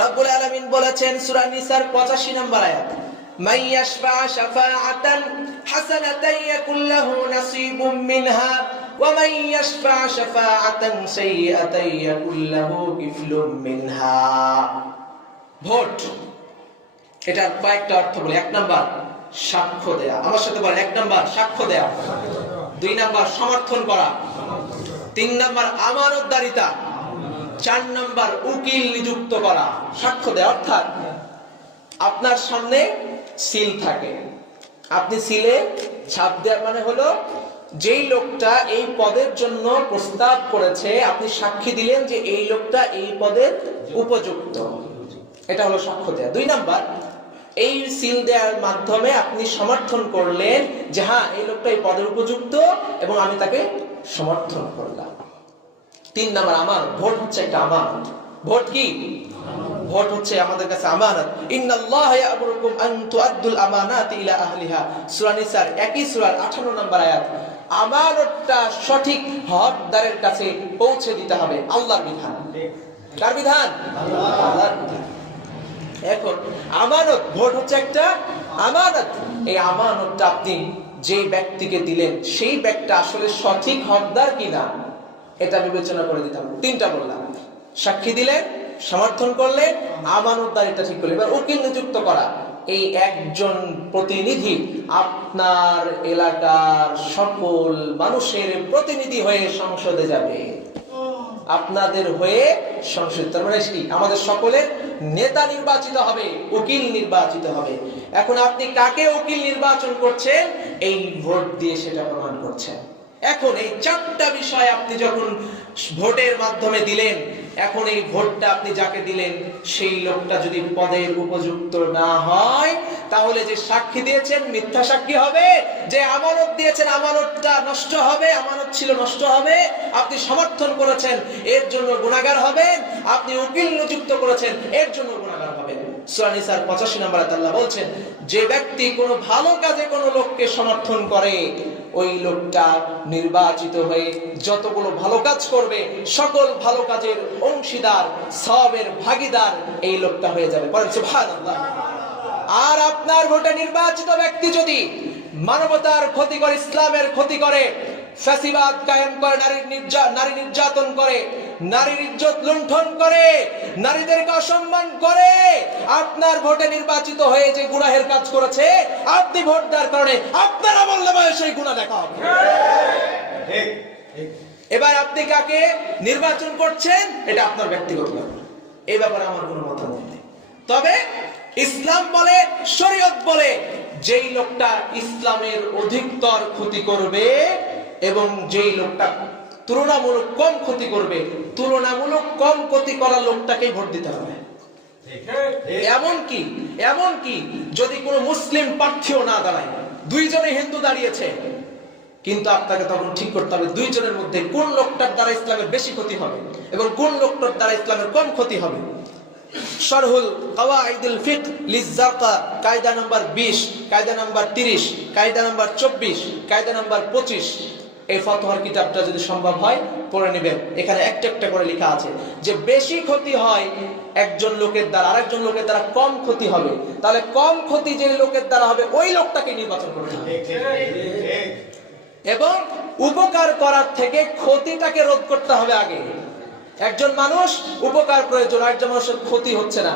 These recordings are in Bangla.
রব্বুল আলামিন বলেছেন সূরা নিসার 85 নম্বর আয়াত, মান ইয়াশফা শাফাআতান হাসানাতান ইয়াকুল লাহু মিনহা, ওয়া মান ইয়াশফা শাফাআতান সাইয়্যাতান ইয়াকুল কিফলুম মিনহা। ভোট। এটার কয়েকটা অর্থ বলি। এক নাম্বার, সাক্ষ্য দেয়া। আমার সাথে বলেন, এক নাম্বার, সাক্ষ্য দেয়া। দুই নাম্বার, সমর্থন করা। তিন নাম্বার, আমানতদারিতা। চার নম্বর উকিল নিযুক্ত করা, সাক্ষ্য দেয়া, অর্থাৎ আপনার সামনে সিল থাকে। আপনি সিলে ছাপ দেওয়ার মানে হলো যেই লোকটা এই পদের জন্য প্রস্তাব করেছে, আপনি সাক্ষী দিলেন যে এই লোকটা এই পদের উপযুক্ত। এটা হলো সাক্ষ্য দেয়া। দুই নাম্বার, এই সিল দেওয়ার মাধ্যমে আপনি সমর্থন করলেন যে হ্যাঁ এই লোকটা এই পদের উপযুক্ত এবং আমি তাকে সমর্থন করলাম। তিন নাম্বার আমার ভোট হচ্ছে একটা আমানত। ভোট কি? ভোট হচ্ছে আমাদের কাছে আমানত। ইন্নাল্লাহ ইয়া'মুরুকুম আন তুআদ্দুল আমানাতি ইলা আহলিহা। সূরা নিসার, একই সূরার 58 নম্বর আয়াত। আমানতটা সঠিক হকদারের কাছে পৌঁছে দিতে হবে আল্লাহর বিধান। কার বিধান? আল্লাহর বিধান। এখন, আমানত, ভোট হচ্ছে একটা আমানত। এই আমানতটা আপনি যে ব্যক্তিকে দিলেন, সেই ব্যক্তিটা আসলে সঠিক হকদার কিনা? এটা বিবেচনা করে দিতাম। তিনটা বললাম। সাক্ষী দিলে, সমর্থন করলে আমানতদার এটা ঠিক করলে। এবার উকিল নিযুক্ত করা। এই একজন প্রতিনিধি আপনার এলাকার সকল মানুষের প্রতিনিধি হয়ে সংসদে যাবে। আপনাদের হয়ে সংসদ। তার মানে কি? আমাদের সকলের নেতা নির্বাচিত হবে, উকিল নির্বাচিত হবে। এখন আপনি কাকে উকিল নির্বাচন করছেন? এই ভোট দিয়ে সেটা প্রমাণ করছেন। এখন এই চারটা বিষয় আপনি যখন ভোটের মাধ্যমে দিলেন, এখন এই ভোটটা আপনি যাকে দিলেন, সেই লোকটা যদি পদের উপযুক্ত না হয়, তাহলে যে সাক্ষী দিয়েছেন, মিথ্যা সাক্ষী হবে। যে আমানত দিয়েছেন, আমানতটা নষ্ট হবে, আমানত ছিল, নষ্ট হবে। আপনি সমর্থন করেছেন, এর জন্য গুণাগার হবেন। আপনি উকিল নিযুক্ত করেছেন, এর জন্য গুণাগার হবেন। সূরা নিসার 85 নম্বর আয়াতে আল্লাহ বলছেন, যে ব্যক্তি কোনো ভালো কাজে কোনো লোককে সমর্থন করে, ওই লোকটা নির্বাচিত হয়ে যতগুলো ভালো কাজ করবে, সকল ভালো কাজের অংশীদার, সবের ভাগীদার এই লোকটা হয়ে যাবে। বলেন, সুবহানাল্লাহ। আর আপনার ভোটে নির্বাচিত ব্যক্তি যদি মানবতার ক্ষতি করে ইসলামের ক্ষতি করে, ফ্যাসিবাদ কায়েম করে নারী নির্যাতন করে নারীর ইজ্জত লুণ্ঠন করে, নারীদেরকে অসম্মান করে, আপনার ভোটে নির্বাচিত হয়ে যে গুনাহের কাজ করেছে, আপনি ভোট দেওয়ার কারণে আপনার আমল নামায় সেই গুণা দেখা হবে। এবার আপনি কাকে নির্বাচন করছেন, এটা আপনার ব্যক্তিগত এই ব্যাপারে আমার কোনো মতামত নেই। তবে ইসলাম বলে, শরীয়ত বলে, যেই লোকটা ইসলামের অধিকতর ক্ষতি করবে এবং যেই লোকটা তুলনামূলক কম ক্ষতি করবে, তুলনামূলক কম ক্ষতি করা লোকটাকেই ভোট দিতে হবে। এমন কি এমন কি যদি কোনো মুসলিম প্রার্থীও না দাঁড়ায়, দুইজনে হিন্দু দাঁড়িয়েছে, কিন্তু আপনাকে তখন ঠিক করতে হবে, দুইজনের মধ্যে কোন লোকটার দ্বারা ইসলামের বেশি ক্ষতি হবে এবং কোন লোকটার দ্বারা ইসলামের কম ক্ষতি হবে। শরহুল কাওয়াইদুল ফিক লিজাকা কায়দা নাম্বার 20 কায়দা নাম্বার 30 কায়দা নাম্বার 24 কায়দা নাম্বার 25 এই ফতোয়ার কিতাবটা যদি সম্ভব হয় পড়ে নেবেন। এখানে একটা একটা করে লেখা আছে যে বেশি ক্ষতি হয় একজন লোকের দ্বারা আরেকজন লোকের দ্বারা কম ক্ষতি হবে। তাহলে কম ক্ষতি যে লোকের দ্বারা হবে ওই লোকটাকে নির্বাচন করতে হবে। এবং উপকার করার থেকে ক্ষতিটাকে রোধ করতে হবে আগে। একজন মানুষ উপকার প্রয়োজন একজন মানুষের ক্ষতি হচ্ছে না।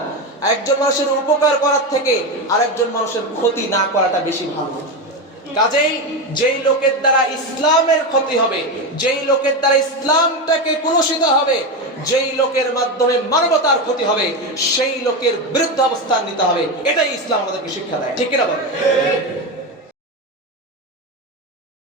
একজন মানুষের উপকার করার থেকে আরেকজন মানুষের ক্ষতি না করাটা বেশি ভালো। কাজেই যেই লোকের দ্বারা ইসলামের ক্ষতি হবে, যেই লোকের দ্বারা ইসলামটাকে কুলুষিত হবে, যেই লোকের মাধ্যমে মানবতার ক্ষতি হবে, সেই লোকের বিরুদ্ধে অবস্থান নিতে হবে। এটাই ইসলাম আমাদেরকে শিক্ষা দেয়। ঠিক কিনা বলে